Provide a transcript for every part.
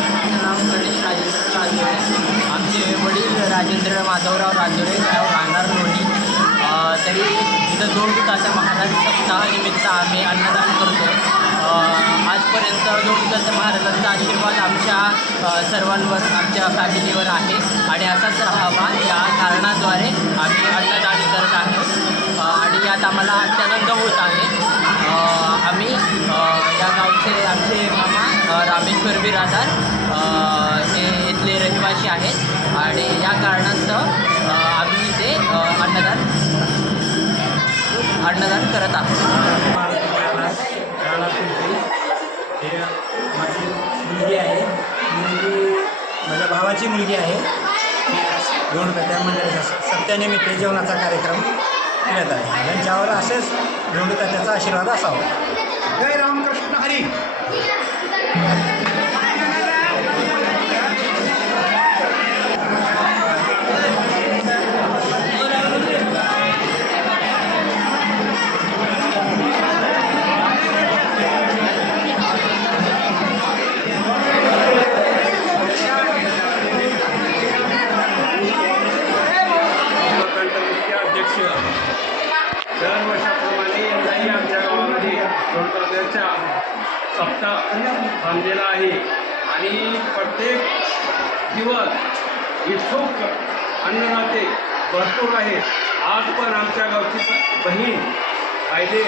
माझं नाव गणेश राजेंद्र राजोरे. आमचे वडील राजेंद्र माधवराव राजोरे राहणार लोणी. तरी इथं 2 दुधाच्या महाराज सप्ताहानिमित्त आम्ही अन्नदान करतो. आजपर्यंत 2 दुधाच्या महाराजांचा आशीर्वाद आमच्या सर्वांवर, आमच्या फॅमिलीवर आहे आणि असाच राहावा या कारणाद्वारे आम्ही अन्नदान करत आहोत आणि यात आम्हाला अत्यानंद होत आहे. आम्ही या गावचे आमचे मामा रामेश्वर बिरादार हे इथले रहिवासी आहेत आणि या कारणास्तव आम्ही इथे अन्नदान करत आहोत. हे माझी मुलगी आहे, माझ्या भावाची मुलगी आहे. दोन त्यामध्ये सत्यानिमित्त जेवणाचा कार्यक्रम केला आहे. त्यांच्यावर असेच त्याचा आशीर्वाद असावा. जय रामकृष्ण हरी. दरवर्षाप्रमाणे यंदाही आमच्या गावामध्ये गणपतीचा सप्ताह थांबलेला आहे आणि प्रत्येक दिवस इच्छुक अन्नदाते भरपूर आहेत. आज पण आमच्या गावची बहीण पाहिले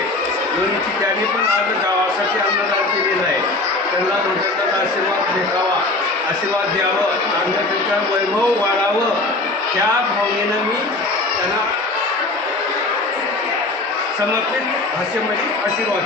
लोणीची त्यांनी पण आज गावासाठी अन्नदान केलेलं आहे. त्यांना धोक्याचा आशीर्वाद भेटावा, आशीर्वाद द्यावं, अन्नदानाचं वैभव वाढावं त्या भावनेनं मी त्यांना समर्पित भाषेमध्ये आशीर्वाद.